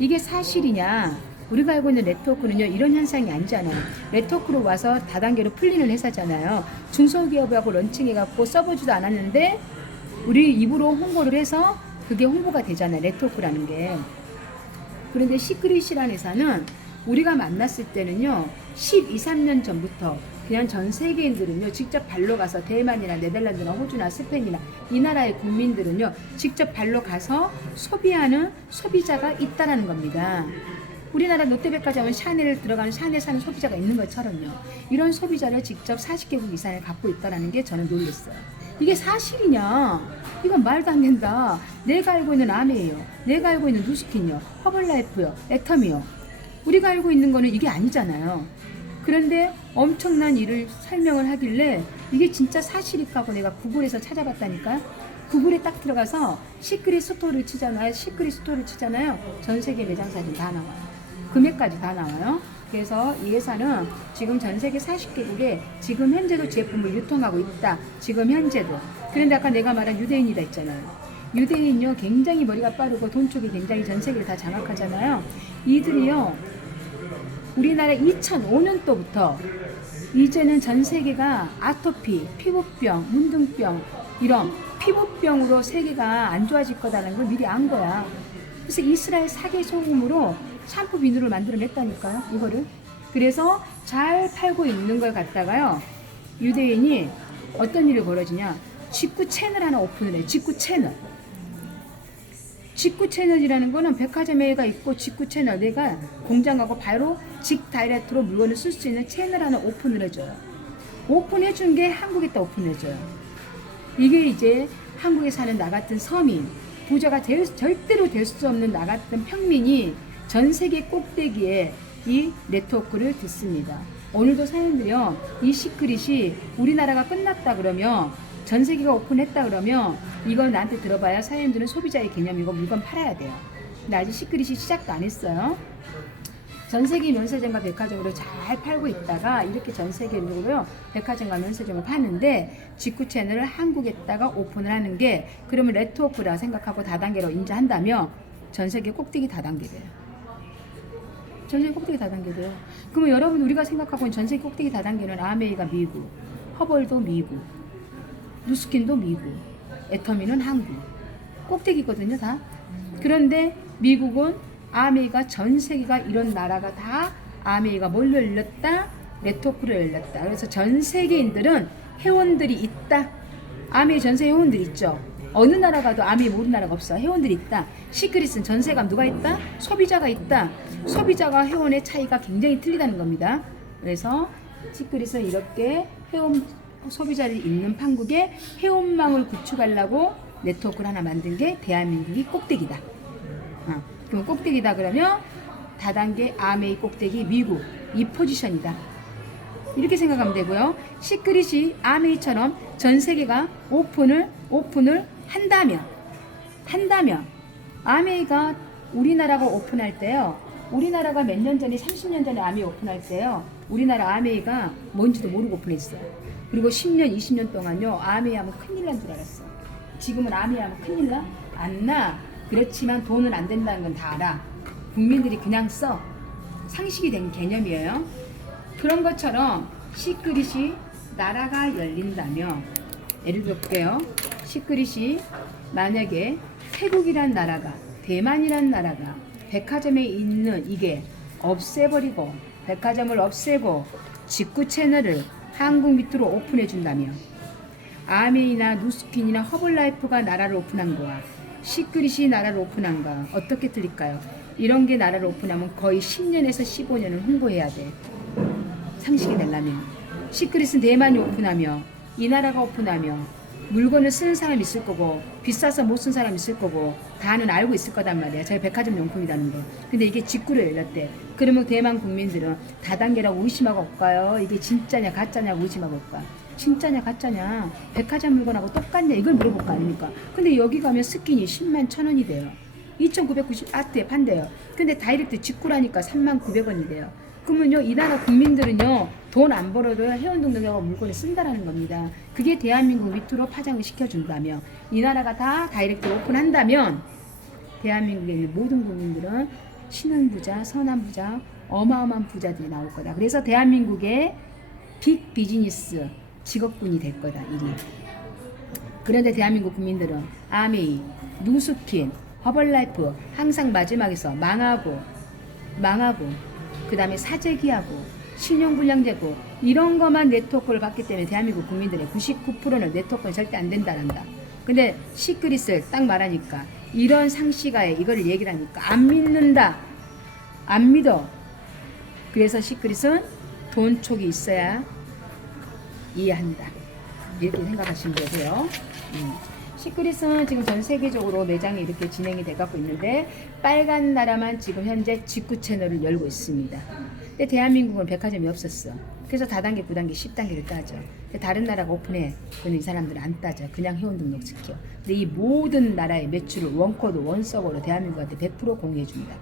이게 사실이냐? 우리가 알고 있는 네트워크는요, 이런 현상이 아니잖아요. 네트워크로 와서 다단계로 풀리는 회사잖아요. 중소기업하고 런칭해갖고 써보지도 않았는데 우리 입으로 홍보를 해서 그게 홍보가 되잖아요. 네트워크라는 게. 그런데 시크릿이라는 회사는 우리가 만났을 때는요, 12, 13년 전부터 그냥 전 세계인들은요, 직접 발로 가서 대만이나 네덜란드나 호주나 스페인이나 이 나라의 국민들은요, 직접 발로 가서 소비하는 소비자가 있다라는 겁니다. 우리나라 롯데백화점은 샤넬을 들어가는 샤넬 사는 소비자가 있는 것처럼요. 이런 소비자를 직접 40개국 이상을 갖고 있다는 게 저는 놀랐어요. 이게 사실이냐? 이건 말도 안 된다. 내가 알고 있는 아메예요. 내가 알고 있는 누스킨요. 허벌라이프요. 애텀이요. 우리가 알고 있는 거는 이게 아니잖아요. 그런데 엄청난 일을 설명을 하길래 이게 진짜 사실일까 하고 내가 구글에서 찾아봤다니까. 구글에 딱 들어가서 시크릿 스토어를 치잖아요. 시크릿 스토어를 치잖아요. 전 세계 매장 사진 다 나와요. 금액까지 다 나와요. 그래서 이 회사는 지금 전 세계 40개국에 지금 현재도 제품을 유통하고 있다. 지금 현재도. 그런데 아까 내가 말한 유대인이다 했잖아요. 유대인요, 굉장히 머리가 빠르고 돈 쪽이 굉장히 전 세계를 다 장악하잖아요. 이들이요, 우리나라 2005년도부터 이제는 전 세계가 아토피, 피부병, 문둥병 이런 피부병으로 세계가 안 좋아질 거다라는 걸 미리 안 거야. 그래서 이스라엘 사계 소금으로 샴푸 비누를 만들어냈다니까요, 이거를. 그래서 잘 팔고 있는 걸 갖다가요, 유대인이 어떤 일이 벌어지냐, 직구 채널 하나 오픈을 해. 직구 채널. 직구 채널이라는 거는 백화점에가 있고 직구 채널, 내가 공장하고 바로 직 다이렉트로 물건을 쓸 수 있는 채널 하나 오픈을 해줘요. 오픈해준 게 한국에다 오픈해줘요. 이게 이제 한국에 사는 나 같은 서민, 부자가 절대로 될 수 없는 나 같은 평민이 전 세계 꼭대기에 이 네트워크를 듣습니다. 오늘도 사람들이요, 이 시크릿이 우리나라가 끝났다 그러면, 전 세계가 오픈했다 그러면 이건 나한테 들어봐야 사람들은 소비자의 개념이고 물건 팔아야 돼요. 근데 아직 시크릿이 시작도 안 했어요. 전 세계 면세점과 백화점으로 잘 팔고 있다가 이렇게 전 세계적으로요, 백화점과 면세점을 파는데 직구 채널을 한국에다가 오픈을 하는 게, 그러면 네트워크라 생각하고 다단계로 인지한다면 전 세계 꼭대기 다단계 돼요. 전 세계 꼭대기 다단계 돼요. 그러면 여러분, 우리가 생각하고 있는 전 세계 꼭대기 다단계는 아메이가 미국, 허벌도 미국, 누스킨도 미국, 애터미는 한국. 꼭대기거든요, 다. 그런데 미국은 아메이가 전 세계가 이런 나라가 다 아메이가 뭘 열렸다? 네트워크를 열렸다. 그래서 전 세계인들은 회원들이 있다. 아메이 전 세계 회원들이 있죠. 어느 나라 가도 아메이 모르는 나라가 없어. 회원들이 있다. 시크릿은 전 세계가 누가 있다? 소비자가 있다. 소비자가 회원의 차이가 굉장히 틀리다는 겁니다. 그래서 시크릿은 이렇게 회원 소비자를 잇는 판국에 회원망을 구축하려고 네트워크를 하나 만든 게 대한민국이 꼭대기다. 그럼 꼭대기다 그러면 다단계 아메이 꼭대기 미국, 이 포지션이다. 이렇게 생각하면 되고요. 시크릿이 아메이처럼 전 세계가 오픈을 한다면 아메이가 우리나라가 오픈할 때요, 우리나라가 몇 년 전에 30년 전에 아메이 오픈할 때요, 우리나라 아메이가 뭔지도 모르고 오픈했어요. 그리고 10년 20년 동안요, 아메이 하면 큰일 난 줄 알았어. 지금은 아메이 하면 큰일 나? 안 나. 그렇지만 돈은 안 된다는 건 다 알아. 국민들이 그냥 써. 상식이 된 개념이에요. 그런 것처럼 시크릿이 나라가 열린다면, 예를 들어볼게요. 시크릿이 만약에 태국이란 나라가, 대만이란 나라가 백화점에 있는 이게 없애버리고, 백화점을 없애고 직구 채널을 한국 밑으로 오픈해 준다면, 아메이나 누스킨이나 허벌라이프가 나라를 오픈한 거와 시크릿이 나라를 오픈한 거 어떻게 틀릴까요? 이런 게 나라를 오픈하면 거의 10년에서 15년은 홍보해야 돼. 상식이 되려면. 시크릿은 대만이 오픈하며, 이 나라가 오픈하며 물건을 쓰는 사람 있을 거고, 비싸서 못 쓴 사람 있을 거고, 다는 알고 있을 거단 말이야. 저희 백화점 용품이라는 거. 근데 이게 직구로 열렸대. 그러면 대만 국민들은 다단계라고 의심하고 올까요? 이게 진짜냐 가짜냐고 의심하고 올까? 진짜냐 가짜냐, 백화점 물건하고 똑같냐, 이걸 물어볼 거 아닙니까? 근데 여기 가면 스킨이 10만 1,000원이 돼요. 2,990 아트에 판대요. 근데 다이렉트 직구라니까 39,000원이 돼요. 그러면요, 이 나라 국민들은요, 돈 안 벌어도 회원 등록하고 물건을 쓴다라는 겁니다. 그게 대한민국 밑으로 파장을 시켜준다며, 이 나라가 다 다이렉트로 오픈한다면 대한민국에 있는 모든 국민들은 신흥부자, 선한부자, 어마어마한 부자들이 나올 거다. 그래서 대한민국의 빅 비즈니스 직업군이 될 거다. 일이. 그런데 대한민국 국민들은 아메이, 누스킨, 허벌라이프 항상 마지막에서 망하고 그 다음에 사재기하고 신용불량되고 이런 것만 네트워크를 받기 때문에 대한민국 국민들의 99%는 네트워크는 절대 안 된다란다. 근데 시크릿을 딱 말하니까 이런 상시가에 이거를 얘기를 하니까 안 믿는다. 안 믿어. 그래서 시크릿은 돈 촉이 있어야 이해한다. 이렇게 생각하시면 되고요. 시크릿은 지금 전 세계적으로 매장이 이렇게 진행이 돼가고 있는데 빨간 나라만 지금 현재 직구 채널을 열고 있습니다. 근데 대한민국은 백화점이 없었어. 그래서 다단계, 9단계, 10단계를 따져. 근데 다른 나라가 오픈해. 근데 이 사람들은 안 따져. 그냥 회원 등록 시켜. 근데 이 모든 나라의 매출을 원코드, 원서버로 대한민국한테 100% 공유해줍니다.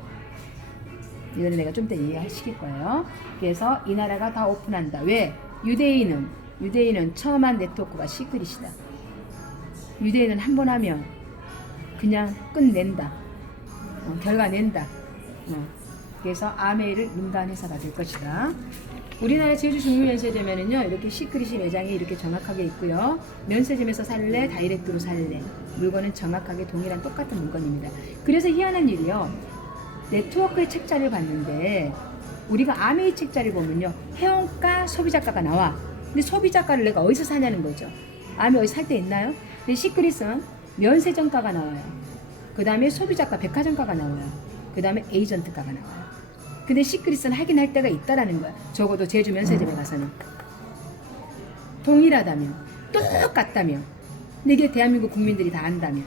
이거는 내가 좀 이따 이해하시길 거예요. 그래서 이 나라가 다 오픈한다. 왜? 유대인은 처음 한 네트워크가 시크릿이다. 유대인은 한 번 하면 그냥 끝낸다. 결과 낸다. 그래서 아메이를 민간 회사가 될 것이다. 우리나라 제주 중류면세점에는요 이렇게 시크릿이 매장이 이렇게 정확하게 있고요. 면세점에서 살래, 다이렉트로 살래. 물건은 정확하게 동일한 똑같은 물건입니다. 그래서 희한한 일이요. 네트워크의 책자를 봤는데 우리가 아메이 책자를 보면요 회원가, 소비자가가 나와. 근데 소비자가를 내가 어디서 사냐는 거죠. 아메이 어디 살 때 있나요? 근데 시크릿은 면세점가가 나와요. 그 다음에 소비자가, 백화점가가 나와요. 그 다음에 에이전트가가 나와요. 근데 시크릿은 하긴 할 때가 있다라는 거야. 적어도 제주 면세점에 가서는 동일하다면, 똑같다면, 근데 이게 대한민국 국민들이 다 안다면,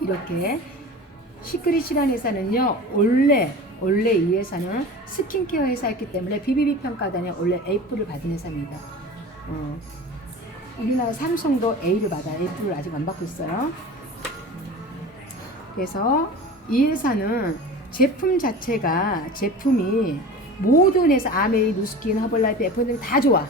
이렇게 시크릿이라는 회사는요 원래 이 회사는 스킨케어 회사였기 때문에 BBB 평가단에 원래 A뿔을 받은 회사입니다. 우리나라 삼성도 A를 받아요. A뿔을 아직 안 받고 있어요. 그래서 이 회사는 제품 자체가 제품이 모든 회사 아메이, 누스킨, 허벌라이프, F&M 다 좋아.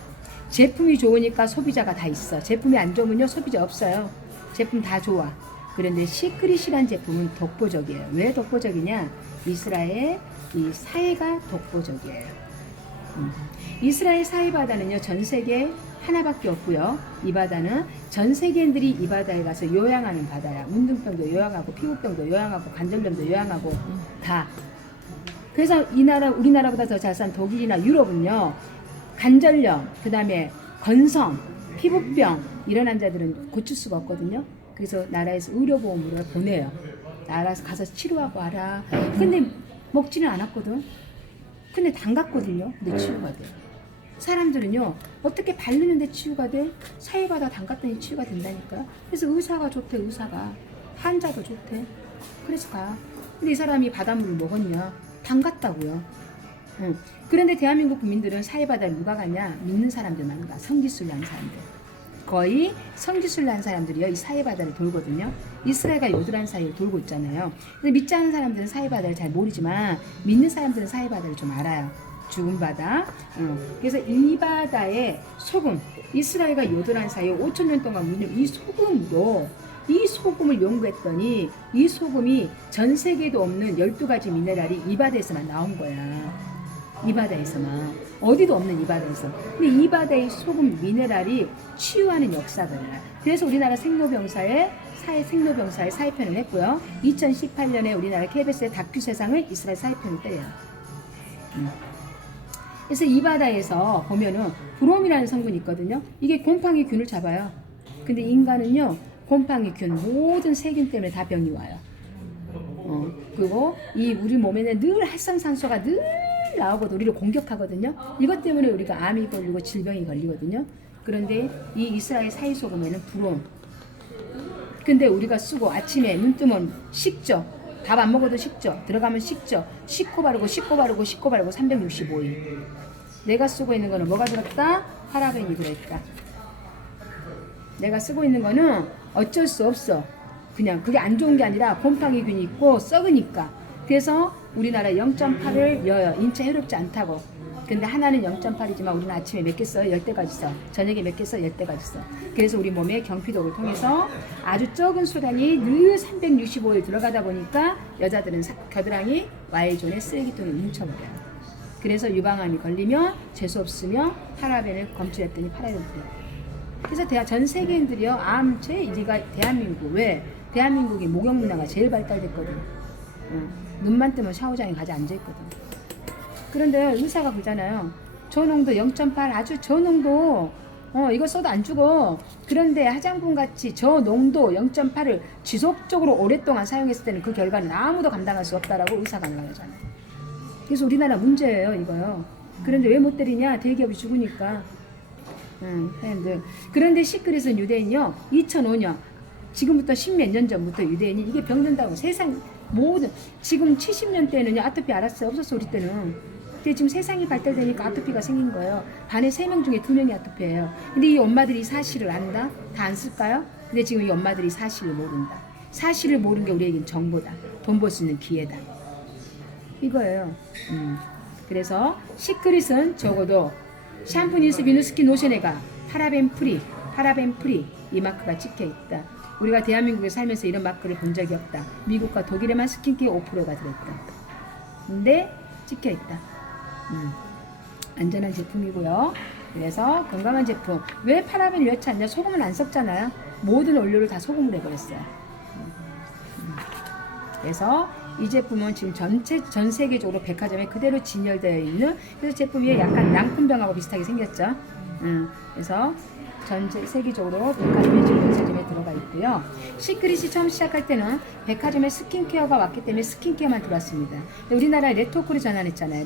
제품이 좋으니까 소비자가 다 있어. 제품이 안 좋으면요 소비자 없어요. 제품 다 좋아. 그런데 시크릿이란 제품은 독보적이에요. 왜 독보적이냐? 이스라엘 이 사회가 독보적이에요. 이스라엘 사회 바다는요 전 세계 하나밖에 없고요. 이 바다는 전 세계인들이 이 바다에 가서 요양하는 바다야. 문둥병도 요양하고 피부병도 요양하고 관절염도 요양하고 다. 그래서 이 나라 우리나라보다 더 잘 산 독일이나 유럽은요 관절염, 그 다음에 건성, 피부병 이런 환자들은 고칠 수가 없거든요. 그래서 나라에서 의료보험으로 보내요. 나라에서 가서 치료하고 와라. 근데 먹지는 않았거든. 근데 담갔거든요. 근데 치유가 돼. 사람들은요 어떻게 바르는데 치유가 돼? 사회바다 담갔더니 치유가 된다니까. 그래서 의사가 좋대. 의사가 환자도 좋대. 그래서 가. 근데 이 사람이 바닷물을 먹었냐? 담갔다고요. 그런데 대한민국 국민들은 사회바다를 누가 가냐? 믿는 사람들만 가. 성지순례 한 사람들. 거의 성지순례 한 사람들이요 이 사회바다를 돌거든요. 이스라엘과 요르단 사이를 돌고 있잖아요. 근데 믿지 않는 사람들은 사회바다를 잘 모르지만 믿는 사람들은 사회바다를 좀 알아요. 죽은 바다. 그래서 이 바다의 소금, 이스라엘과 요르단 사이에 5,000년 동안 묻는 이 소금으로 이 소금을 연구했더니 이 소금이 전 세계에도 없는 12가지 미네랄이 이 바다에서만 나온 거야. 이 바다에서만. 어디도 없는 이 바다에서. 근데 이 바다의 소금 미네랄이 치유하는 역사가 나요. 그래서 우리나라 생로병사의 사회편을 했고요. 2018년에 우리나라 KBS의 다큐 세상을 이스라엘 사회편을 때려요. 그래서 이 바다에서 보면은 브롬이라는 성분이 있거든요. 이게 곰팡이 균을 잡아요. 근데 인간은요 곰팡이 균 모든 세균 때문에 다 병이 와요. 그리고 이 우리 몸에는 늘 활성산소가 늘 나오거든. 우리를 공격하거든요. 이것 때문에 우리가 암이 걸리고 질병이 걸리거든요. 그런데 이 이스라엘 사이소금에는 브롬. 근데 우리가 쓰고 아침에 눈 뜨면 식죠. 밥 안 먹어도 식죠. 들어가면 식죠. 씻고 바르고 365일. 내가 쓰고 있는 거는 뭐가 들었다? 파라벤이 들어있다. 내가 쓰고 있는 거는 어쩔 수 없어. 그냥 그게 안 좋은 게 아니라 곰팡이균이 있고 썩으니까. 그래서 우리나라 0.8을 여요. 인체 해롭지 않다고. 근데 하나는 0.8이지만 우리는 아침에 몇 개 써요? 10대까지 써. 저녁에 몇 개 써? 10대까지 써. 그래서 우리 몸에 경피독을 통해서 아주 적은 수량이 늘 365일 들어가다 보니까 여자들은 겨드랑이 Y존에 쓰레기통에 뭉쳐버려요. 그래서 유방암이 걸리면 재수없으며 파라벤을 검출했더니 파라벤 뿌려. 그래서 전 세계인들이요, 암 제1위가 대한민국. 왜? 대한민국이 목욕 문화가 제일 발달됐거든. 눈만 뜨면 샤워장에 가지 앉아있거든. 그런데 의사가 그러잖아요. 저농도 0.8 아주 저농도 이거 써도 안 죽어. 그런데 화장품 같이 저농도 0.8을 지속적으로 오랫동안 사용했을 때는 그 결과는 아무도 감당할 수 없다라고 의사가 말하잖아요. 그래서 우리나라 문제예요 이거요. 그런데 왜 못 때리냐? 대기업이 죽으니까. 그런데 시크릿은 유대인이요 2005년 지금부터 10몇 년 전부터 유대인이 이게 병든다고 세상 모든 지금 70년대에는요 아토피 알았어요? 없었어 우리 때는. 근데 지금 세상이 발달되니까 아토피가 생긴 거예요. 반에 3명 중에 2명이 아토피예요. 근데 이 엄마들이 사실을 안다? 다 안 쓸까요? 근데 지금 이 엄마들이 사실을 모른다. 사실을 모르는 게 우리에겐 정보다. 돈 벌 수 있는 기회다. 이거예요. 그래서 시크릿은 적어도 샴푸, 닌스, 비누스킨, 로션에가 파라벤 프리 이 마크가 찍혀 있다. 우리가 대한민국에 살면서 이런 마크를 본 적이 없다. 미국과 독일에만 스킨케어 5%가 들어있다. 근데 찍혀 있다. 안전한 제품이고요. 그래서 건강한 제품. 왜 파라벤이 넣지 않냐? 소금은 안 섞잖아요. 모든 원료를 다 소금으로 해버렸어요. 그래서 이 제품은 지금 전 세계적으로 백화점에 그대로 진열되어 있는, 그래서 제품이 약간 양푼병하고 비슷하게 생겼죠. 그래서 전 세계적으로 백화점에 진열점에 들어가 있고요. 시크릿이 처음 시작할 때는 백화점에 스킨케어가 왔기 때문에 스킨케어만 들어왔습니다. 우리나라에 네트워크로 전환했잖아요.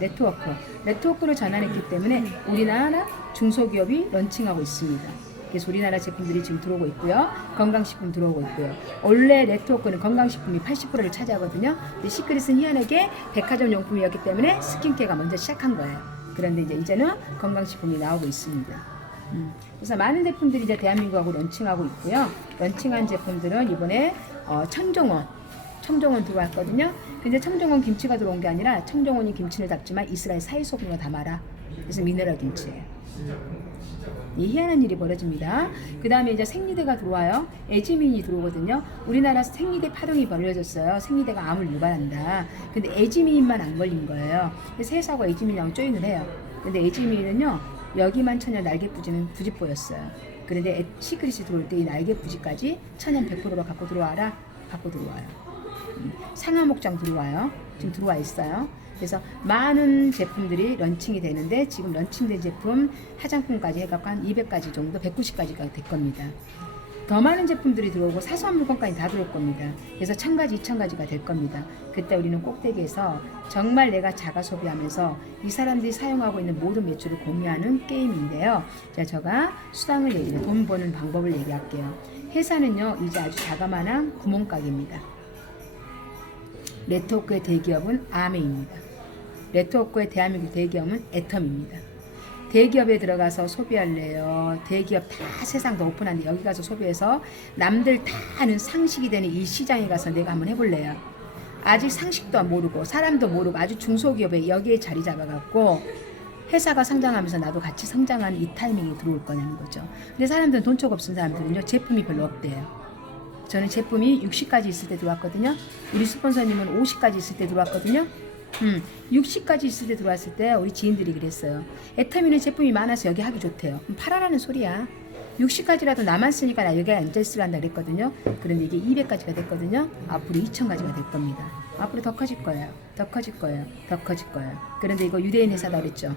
네트워크로 전환했기 때문에 우리나라 중소기업이 런칭하고 있습니다. 그래서 우리나라 제품들이 지금 들어오고 있고요. 건강식품 들어오고 있고요. 원래 네트워크는 건강식품이 80%를 차지하거든요. 근데 시크릿은 희한하게 백화점 용품이었기 때문에 스킨케어가 먼저 시작한 거예요. 그런데 이제는 건강식품이 나오고 있습니다. 그래서 많은 제품들이 이제 대한민국하고 런칭하고 있고요. 런칭한 제품들은 이번에 청정원 들어왔거든요. 근데 청정원 김치가 들어온 게 아니라 청정원이 김치를 담지만 이스라엘 사이소금으로 담아라. 그래서 미네랄 김치예요. 이 희한한 일이 벌어집니다. 그 다음에 이제 생리대가 들어와요. 에지민이 들어오거든요. 우리나라 생리대 파동이 벌어졌어요. 생리대가 암을 유발한다. 근데 에지민만 안 걸린 거예요. 세사하고 에지민이랑 조인을 해요. 근데 에지민은요 여기만 천연 날개 부지는 부지포였어요. 그런데 시크릿이 들어올 때 이 날개 부지까지 천연 100%로 갖고 들어와라. 갖고 들어와요. 상하목장 들어와요. 지금 들어와 있어요. 그래서 많은 제품들이 런칭이 되는데 지금 런칭된 제품 화장품까지 해갖고 한 200가지 정도 190가지가 될 겁니다. 더 많은 제품들이 들어오고 사소한 물건까지 다 들어올 겁니다. 그래서 1000가지, 2000가지가 될 겁니다. 그때 우리는 꼭대기에서 정말 내가 자가 소비하면서 이 사람들이 사용하고 있는 모든 매출을 공유하는 게임인데요. 자, 제가 수당을 얘기해 돈 버는 방법을 얘기할게요. 회사는요 이제 아주 자그마한 구멍가게입니다. 네트워크의 대기업은 아메입니다. 네트워크의 대한민국 대기업은 애텀입니다. 대기업에 들어가서 소비할래요. 대기업 다 세상 다 오픈한데 여기 가서 소비해서 남들 다 아는 상식이 되는 이 시장에 가서 내가 한번 해볼래요. 아직 상식도 모르고 사람도 모르고 아주 중소기업에 여기에 자리 잡아갖고 회사가 성장하면서 나도 같이 성장하는 이 타이밍이 들어올 거냐는 거죠. 근데 사람들은 돈적 없는 사람들은요 제품이 별로 없대요. 저는 제품이 60가지 있을 때 들어왔거든요. 우리 스폰서님은 50가지 있을 때 들어왔거든요. 60가지 있을 때 들어왔을 때 우리 지인들이 그랬어요. 애터미는 제품이 많아서 여기 하기 좋대요. 팔아라는 소리야. 60가지라도 나만 쓰니까 나 여기에 앉아있으란다 그랬거든요. 그런데 이게 200가지가 됐거든요. 앞으로 2000가지가 될 겁니다. 앞으로 더 커질 거예요. 더 커질 거예요. 더 커질 거예요. 그런데 이거 유대인 회사다 그랬죠.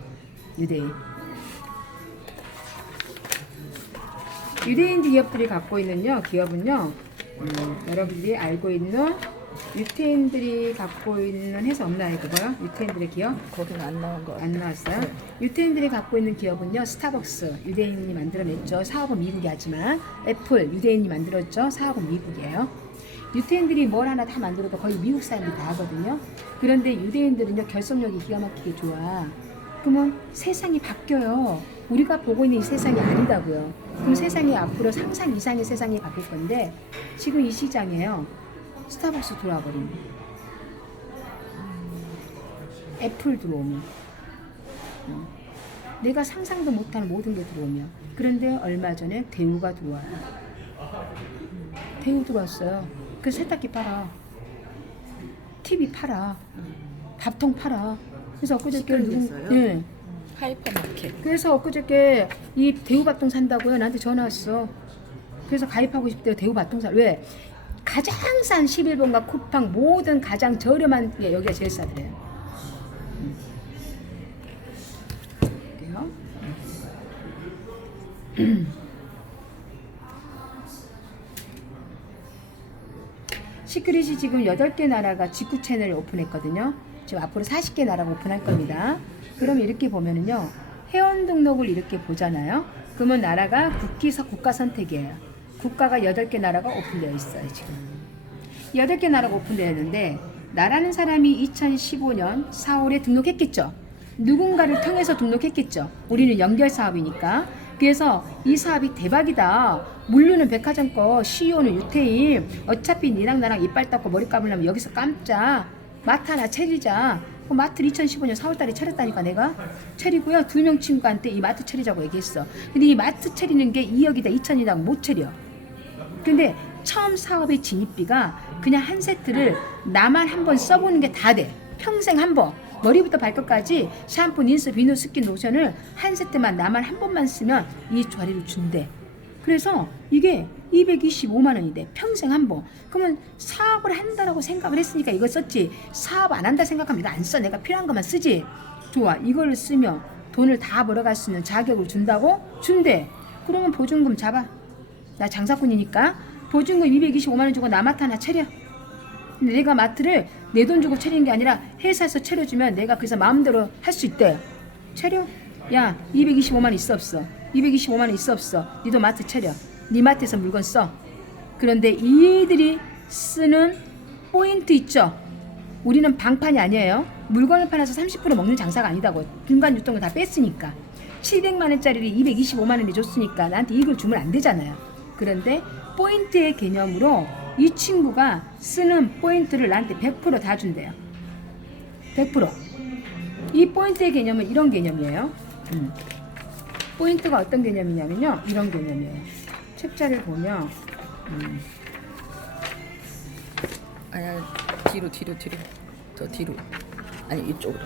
유대인 기업들이 갖고 있는요 기업은요 여러분들이 알고 있는 유태인들이 갖고 있는 회사 없나요 그거요? 유태인들의 기업? 거기는 안 나온 거 안 나왔어요? 네. 유태인들이 갖고 있는 기업은요 스타벅스 유대인이 만들어냈죠. 사업은 미국이 하지만 애플 유대인이 만들었죠. 사업은 미국이에요. 유태인들이 뭘 하나 다 만들어도 거의 미국 사람들이 다 하거든요. 그런데 유대인들은요 결속력이 기가 막히게 좋아. 그러면 세상이 바뀌어요. 우리가 보고 있는 이 세상이 아니다고요. 그럼 세상이 앞으로 상상 이상의 세상이 바뀔 건데 지금 이 시장에요. 스타벅스 들어와 버리면 애플 들어오면 내가 상상도 못하는 모든 게 들어오면. 그런데 얼마 전에 대우가 들어와요. 대우 들어왔어요. 그 세탁기 팔아, TV 팔아, 밥통 팔아. 그래서 엊그저께 시끌겠어요? 예. 하이퍼마켓. 그래서 엊그저께 이 대우 밥통 산다고요. 나한테 전화 왔어. 그래서 가입하고 싶대요. 대우 밥통 사. 왜? 가장 싼 11번가 쿠팡 모든 가장 저렴한 게 여기가 제일 싸더래요. 볼게요. 시크릿이 지금 8개 나라가 직구 채널을 오픈했거든요. 지금 앞으로 40개 나라가 오픈할 겁니다. 그럼 이렇게 보면은요. 회원 등록을 이렇게 보잖아요. 그러면 나라가 국가 선택이에요. 국가가 8개 나라가 오픈되어 있어요. 지금 8개 나라가 오픈되어 있는데 나라는 사람이 2015년 4월에 등록했겠죠. 누군가를 통해서 등록했겠죠. 우리는 연결 사업이니까. 그래서 이 사업이 대박이다. 물류는 백화점 거, CEO는 유태임. 어차피 니랑 나랑 이빨 닦고 머리 감으려면 여기서 감자. 마트 하나 차리자. 그 마트를 2015년 4월달에 차렸다니까 내가. 차리고요. 2명 친구한테 이 마트 차리자고 얘기했어. 근데 이 마트 차리는 게 2억이다 2천이다 못 차려. 근데 처음 사업의 진입비가 그냥 한 세트를 나만 한번 써보는 게 다 돼. 평생 한 번. 머리부터 발끝까지 샴푸, 린스, 비누, 스킨, 로션을 한 세트만 나만 한 번만 쓰면 이 자리를 준대. 그래서 이게 225만 원인데 평생 한 번. 그러면 사업을 한다라고 생각을 했으니까 이거 썼지. 사업 안 한다 생각하면 이거 안 써. 내가 필요한 것만 쓰지. 좋아. 이걸 쓰면 돈을 다 벌어갈 수 있는 자격을 준다고? 준대. 그러면 보증금 잡아. 나 장사꾼이니까 보증금 225만 원 주고 나 마트 하나 차려. 근데 내가 마트를 내 돈 주고 차리는 게 아니라 회사에서 차려주면 내가 그래서 마음대로 할 수 있대. 차려. 야 225만 원 있어 없어? 225만 원 있어 없어? 니도 마트 차려. 니 마트에서 물건 써. 그런데 이들이 쓰는 포인트 있죠. 우리는 방판이 아니에요. 물건을 팔아서 30% 먹는 장사가 아니다고. 중간 유통을 다 뺐으니까. 700만 원짜리를 225만 원에 줬으니까 나한테 이걸 주면 안 되잖아요. 그런데 포인트의 개념으로 이 친구가 쓰는 포인트를 나한테 100% 다 준대요. 100%. 이 포인트의 개념은 이런 개념이에요. 포인트가 어떤 개념이냐면요. 이런 개념이에요. 책자를 보면 아니 뒤로 더 뒤로. 아니 이쪽으로.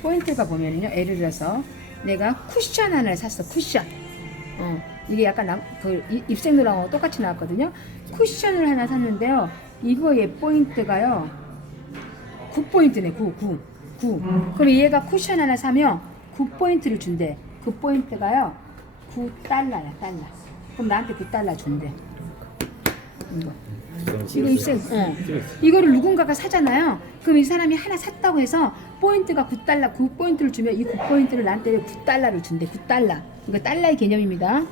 포인트가 보면요. 예를 들어서 내가 쿠션 하나를 샀어. 쿠션. 이게 약간 입생로랑하고 똑같이 나왔거든요. 쿠션을 하나 샀는데요. 이거의 포인트가요. 9포인트네. 9. 그럼 얘가 쿠션 하나 사면 9포인트를 준대. 그 포인트가요. 9달러야. 달러. 그럼 나한테 9달러 준대. 이거 입생. 이거를 누군가가 사잖아요. 그럼 이 사람이 하나 샀다고 해서 포인트가 9달러, 9포인트를 주면 이 9포인트를 나한테 9달러를 준대. 9달러. 이거 달러의 개념입니다.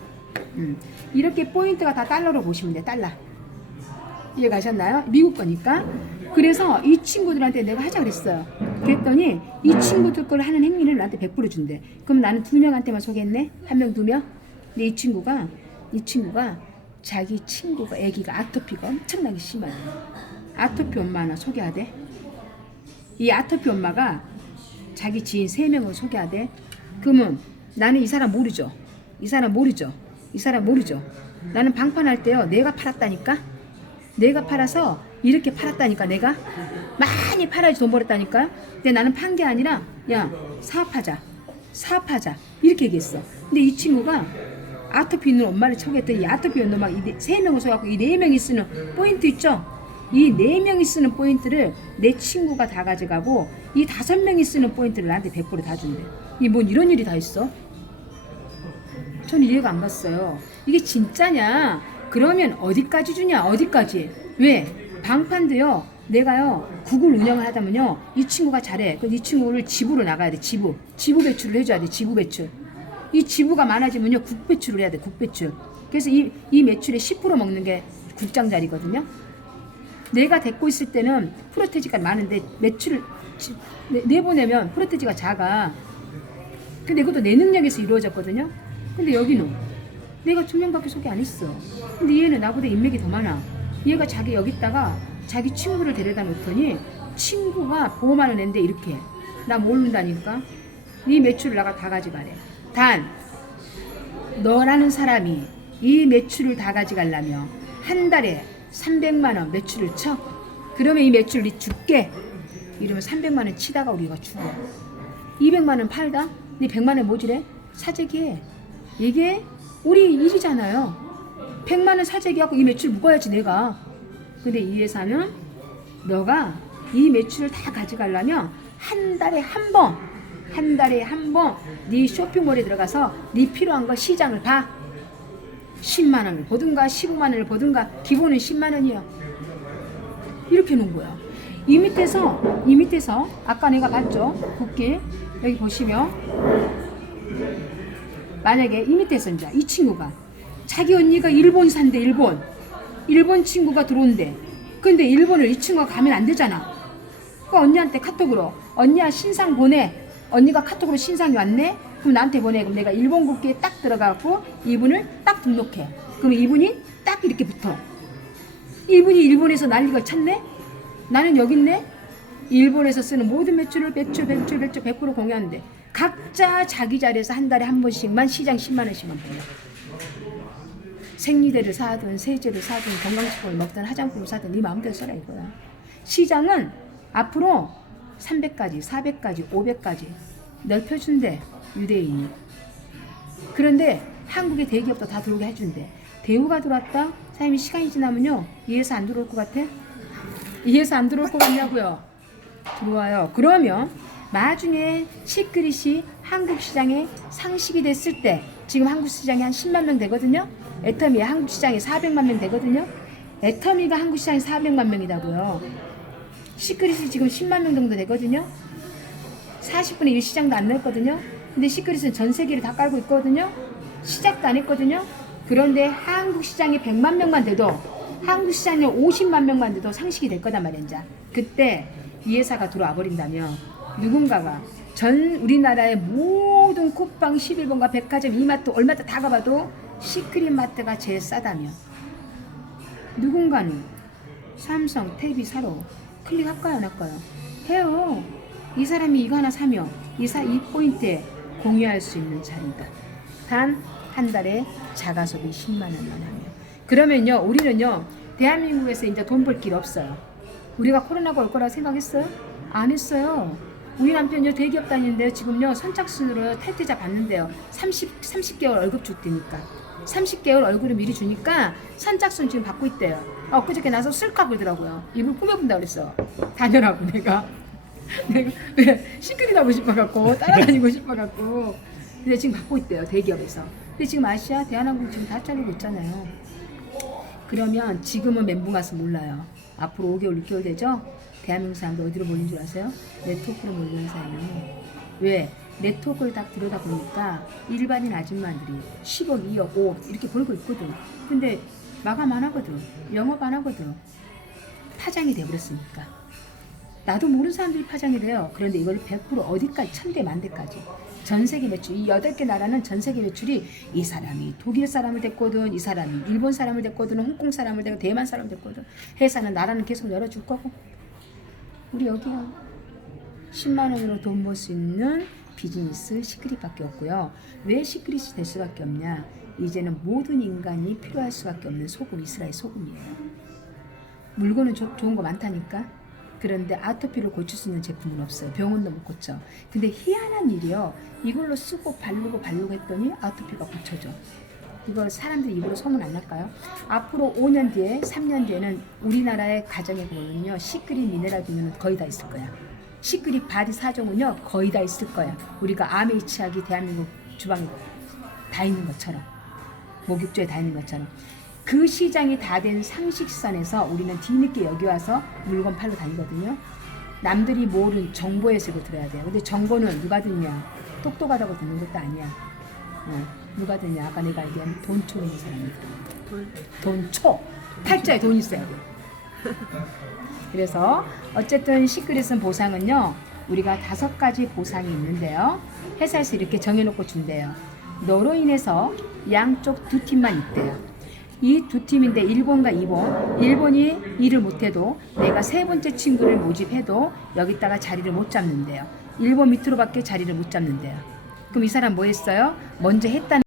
이렇게 포인트가 다 달러로 보시면 돼. 달러. 이해가셨나요? 미국 거니까. 그래서 이 친구들한테 내가 하자 그랬어요. 그랬더니 이 친구들 걸 하는 행위를 나한테 100% 준대. 그럼 나는 2명한테만 소개했네? 1명, 2명? 근데 이 친구가 자기 친구가 애기가 아토피가 엄청나게 심해요. 아토피 엄마 하나 소개하대. 이 아토피 엄마가 자기 지인 3명을 소개하대. 그러면 나는 이 사람 모르죠. 나는 방판할 때요. 내가 팔았다니까. 내가 팔아서 이렇게 팔았다니까. 내가 많이 팔아야지 돈 벌었다니까. 근데 나는 판 게 아니라 야 사업하자 이렇게 얘기했어. 근데 이 친구가 아토피 있는 엄마를 소개했더니 이 아토피 있는 엄마가 3명을 소개하고 이 4명이 쓰는 포인트 있죠. 이 4명이 쓰는 포인트를 내 친구가 다 가져가고 이 5명이 쓰는 포인트를 나한테 100% 다 준대. 이게 뭔 이런 일이 다 있어? 전 이해가 안 갔어요. 이게 진짜냐? 그러면 어디까지 주냐? 어디까지? 왜? 방판도요. 내가요. 국을 운영을 하다면요. 이 친구가 잘해. 그럼 이 친구를 지부로 나가야 돼. 지부 배출을 해줘야 돼. 지부 배출. 이 지부가 많아지면요. 국 배출을 해야 돼. 국 배출. 그래서 이 매출의 10% 먹는 게 국장 자리거든요. 내가 데리고 있을 때는 프로테지가 많은데 매출을 내보내면 프로테지가 작아. 근데 그것도 내 능력에서 이루어졌거든요. 근데 여기는 내가 2명밖에 소개 안 했어. 근데 얘는 나보다 인맥이 더 많아. 얘가 여기다가 자기 친구를 데려다 놓더니 친구가 보험하는 애인데 이렇게 나 모른다니까. 네 매출을 나가 다 가져가래. 단 너라는 사람이 이 매출을 다 가져가려면 한 달에 300만 원 매출을 쳐. 그러면 이 매출 네 줄게. 이러면 300만 원 치다가 우리가 죽어. 200만 원 팔다? 네 100만 원 모지래? 사재기해. 이게 우리 일이잖아요. 100만 원 사재기하고 이 매출 묵어야지 내가. 근데 이 회사는 너가 이 매출을 다 가져가려면 한 달에 한 번 네 쇼핑몰에 들어가서 네 필요한 거 시장을 봐. 10만 원을 보든가 15만 원을 보든가 기본은 10만 원이야. 이렇게 놓은 거야. 이 밑에서 아까 내가 봤죠? 국기 여기 보시면 만약에 이 밑에서 이제 이 친구가 자기 언니가 일본 산대. 일본 친구가 들어온대. 근데 일본을 이 친구가 가면 안 되잖아. 그러니까 언니한테 카톡으로 언니야 신상 보내. 언니가 카톡으로 신상이 왔네. 그럼 나한테 보내. 그럼 내가 일본 국기에 딱 들어가고 이분을 딱 등록해. 그럼 이분이 딱 이렇게 붙어. 이분이 일본에서 난리가 쳤네. 나는 여기 있네. 일본에서 쓰는 모든 매출 100% 공유하는데 각자 자기 자리에서 한 달에 한 번씩만 시장 10만 원씩만 보내. 생리대를 사든 세제를 사든 건강식품을 먹든 화장품을 사든 네 마음대로 써라 이거야. 시장은 앞으로 300가지, 400가지, 500가지 넓혀준대 유대인이. 그런데 한국의 대기업도 다 들어오게 해준대. 대우가 들어왔다? 사장님이 시간이 지나면요 이 회사 안 들어올 것 같아? 이 회사 안 들어올 것 같냐고요? 들어와요. 그러면 나중에 시크릿이 한국 시장에 상식이 됐을 때 지금 한국 시장에 한 10만 명 되거든요. 애터미 한국 시장에 400만 명 되거든요. 애터미가 한국 시장에 400만 명이라고요. 시크릿이 지금 10만 명 정도 되거든요. 40분의 1 시장도 안 넓거든요. 근데 시크릿은 전 세계를 다 깔고 있거든요. 시작도 안 했거든요. 그런데 한국 시장에 100만 명만 돼도 한국 시장에 50만 명만 돼도 상식이 될 거단 말이야. 이제. 그때 이 회사가 들어와 버린다면 누군가가 전 우리나라의 모든 쿠팡 11번가 백화점 이마트 얼마다 다 가봐도 시크릿 마트가 제일 싸다면 누군가는 삼성 탭이 사러 클릭할까요 안 할까요? 해요. 이 사람이 이거 하나 사면 이 포인트에 공유할 수 있는 자리다. 단 한 달에 자가소비 10만 원만 하면. 그러면요 우리는요 대한민국에서 이제 돈 벌 길 없어요. 우리가 코로나가 올 거라고 생각했어요? 안 했어요. 우리 남편요 대기업 다니는데요 지금요 선착순으로 탈퇴자 받는데요 30개월 월급 줬다니까 30개월 월급을 미리 주니까 선착순 지금 받고 있대요. 엊그저께 나서 쓸까 그러더라고요. 입을 꾸며본다 그랬어. 다녀라고 내가 시크릿 하고 싶어갖고 따라다니고 싶어갖고. 근데 지금 받고 있대요 대기업에서. 근데 지금 아시아 대한항공 지금 다 잘리고 있잖아요. 그러면 지금은 멘붕 가서 몰라요. 앞으로 5개월 6개월 되죠? 대한민국 사람들 어디로 몰린 줄 아세요? 네트워크로 몰리는 사람이에요. 왜? 네트워크를 딱 들여다보니까 일반인 아줌마들이 10억, 2억, 5억 이렇게 벌고 있거든. 근데 마감 안 하거든. 영업 안 하거든. 파장이 돼버렸으니까. 나도 모르는 사람들이 파장이 돼요. 그런데 이걸 100% 어디까지 1000대 만대까지 전 세계 매출, 이 8개 나라는 전 세계 매출이 이 사람이 독일 사람을 됐거든, 이 사람이 일본 사람을 됐거든, 홍콩 사람을 됐고 대만 사람을 됐거든. 회사는 나라는 계속 열어줄 거고. 우리 여기요 10만 원으로 돈 벌 수 있는 비즈니스 시크릿밖에 없고요. 왜 시크릿이 될 수밖에 없냐? 이제는 모든 인간이 필요할 수밖에 없는 소금, 이스라엘 소금이에요. 물건은 좋은 거 많다니까. 그런데 아토피를 고칠 수 있는 제품은 없어요. 병원도 못 고쳐. 근데 희한한 일이요. 이걸로 쓰고 바르고 했더니 아토피가 고쳐져. 이걸 사람들 입으로 소문 안 날까요? 앞으로 5년 뒤에 3년 뒤에는 우리나라의 가정에 보면요 시크릿 미네랄 비누는 거의 다 있을 거야. 시크릿 바디 4종은요 거의 다 있을 거야. 우리가 아메이 치약이 대한민국 주방에 다 있는 것처럼, 목욕조에 다 있는 것처럼. 그 시장이 다 된 상식선에서 우리는 뒤늦게 여기 와서 물건 팔러 다니거든요. 남들이 모르는 정보의 색을 들어야 돼요. 근데 정보는 누가 듣냐? 똑똑하다고 듣는 것도 아니야. 누가 듣냐? 아까 내가 얘기한 돈초 있는 사람이 돈초. 팔자에 돈 있어야 돼. 그래서 어쨌든 시크릿은 보상은요. 우리가 5가지 보상이 있는데요. 회사에서 이렇게 정해놓고 준대요. 너로 인해서 양쪽 2팀만 있대요. 이 2팀인데 1번과 2번. 1번이 일을 못해도 내가 3번째 친구를 모집해도 여기다가 자리를 못 잡는데요. 일본 밑으로밖에 자리를 못 잡는데요. 그럼 이 사람 뭐 했어요? 먼저 했다는